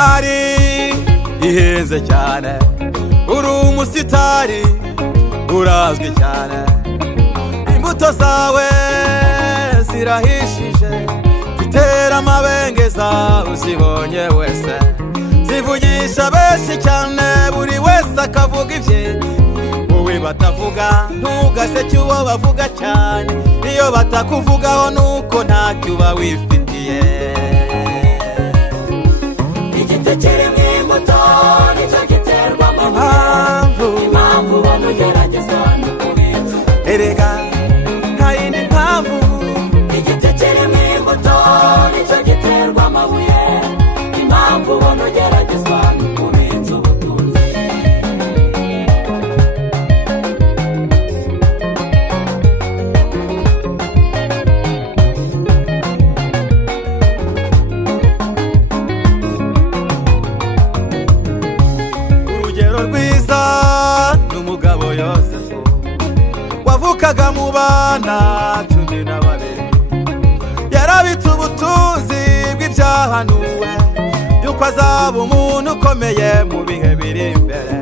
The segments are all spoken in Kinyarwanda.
imari ihenze cyane, uri umusitari urazwi cyane, imbuto zawe zirahishije zitera amabengeza, uzibonye wese zivugisha benshi cyane, buri wese akavuga ibye, wowe batavuga ntugaseke uwo bavuga cyane, iyo batakuvugaho nuko ntacyo uba wifitiye. Igiti kiri mu imbuto nicyo giterwa amabuye, impamvu ubona ugeragezwa no kubitsa, erega nta yindi mpamvu. igiti kiri mu imbuto nicyo giterwa amabuye, impamvu ubona ugeragezwa no kubitsa ubutunzi. Urugero rwiza n'umugabo Yosefu wavukaga mu bana 12, yarabitse ubutunzi bw'ibyahanuwe yuko azaba umuntu ukomeye mu bihe biri imbere.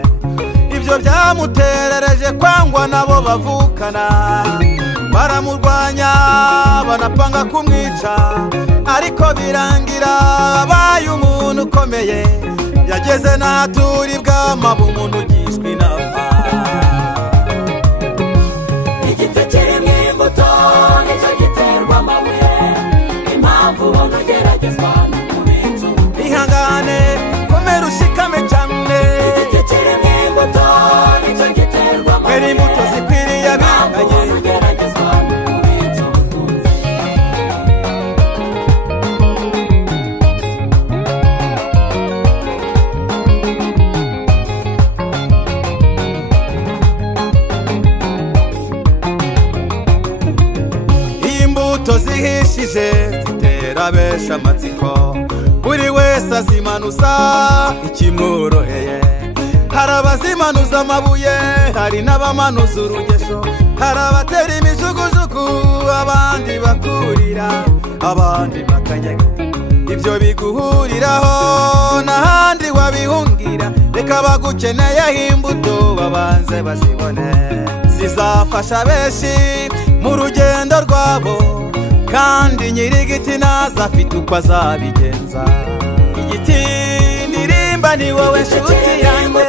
Ibyo byamuterereje kwangwa nabo bavukana, baramurwanya banapanga kumwica, ariko birangira abaye umuntu ukomeye, yageze n'ahaturi bw'amabu umuntu ugishwa inama. Igiti kiri mu imbuto nicyo giterwa amabuye, impamvu ubona ugeragezwa no kubitsa ubutunzi. Ihangane komera ushikame cyane, Igiti kiri mu imbuto nicyo giterwa amabuye, kwera imbuto zikwiriye impamvu ubona abihanye. ugeragezwa no kubitsa ubutunzi. Imbuto zihishije zitera benshi amatsiko, buri wese azimanuza ikimworoheye. Hari abazimanuza amabuye, hari n'abamanuza urugesho, hari abatera imijugujugu, abandi bakurira, abandi bakanyega. Ibyo biguhuriraho n'ahandi wabihungira, reka bagukeneyeho imbuto babanze bazibone, zizafasha benshi mu rugendo rwabo, kandi nyir'igiti naza afite uko azabigenza. Igiti ndirimba ni wowe nshuti yanjye,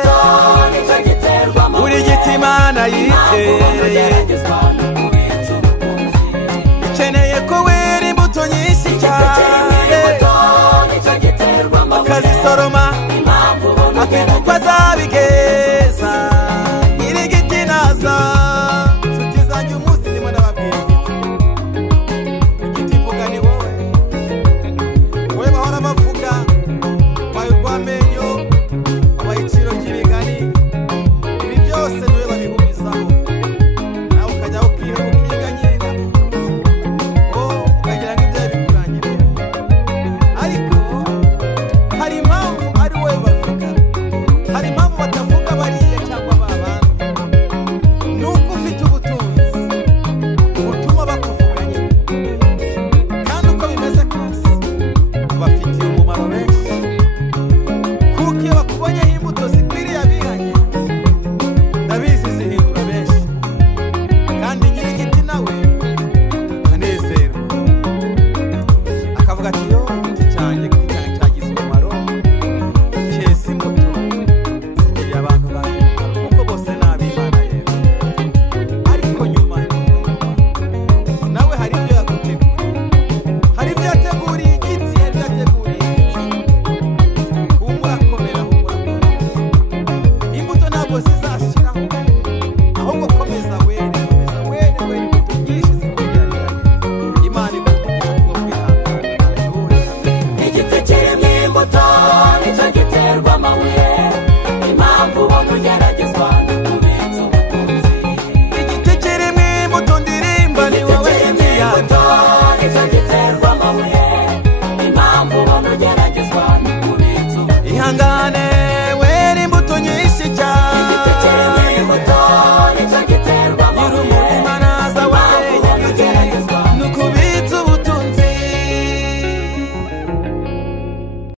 uri igiti Imana yitereye, ikeneye ko wera imbuto nyinshi cyane, ukazisoroma